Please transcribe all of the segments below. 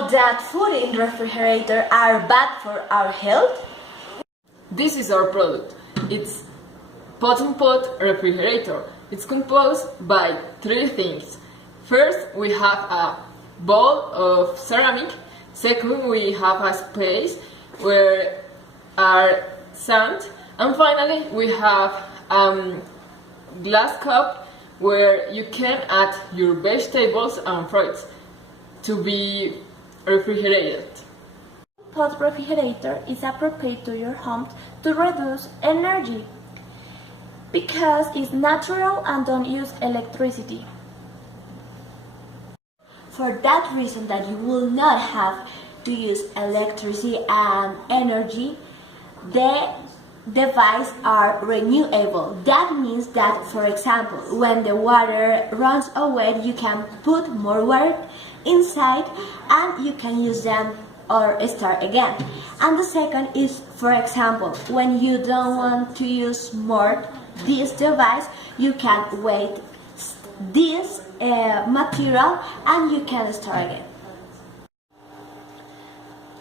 know that food in refrigerator are bad for our health? This is our product. It's Pot and Pot refrigerator. It's composed by three things. First, we have a bowl of ceramic. Second, we have a space where are sand. And finally, we have glass cup where you can add your vegetables and fruits to be refrigerated. Pot refrigerator is appropriate to your home to reduce energy because it's natural and don't use electricity. For that reason that you will not have to use electricity and energy, the devices are renewable. That means that, for example, when the water runs away, you can put more water inside and you can use them or start again. And the second is, for example, when you don't want to use more this device, you can wait this material and you can start again.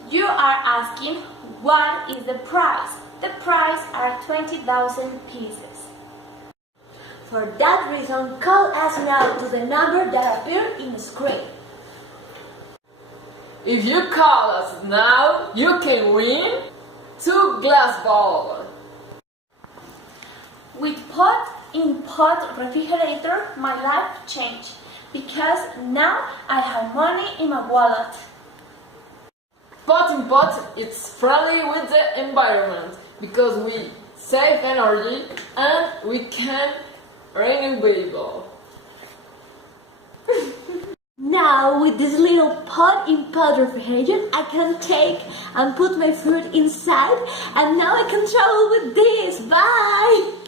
You are asking what is the price? The price are 20,000 pieces. For that reason, call us now to the number that appears in the screen. If you call us now, you can win 2 glass balls. With Pot in Pot refrigerator, my life changed because now I have money in my wallet. Pot in Pot is friendly with the environment because we save energy and we can renewable. Now with this little pot in pot refrigerator, I can take and put my food inside, and now I can travel with this. Bye!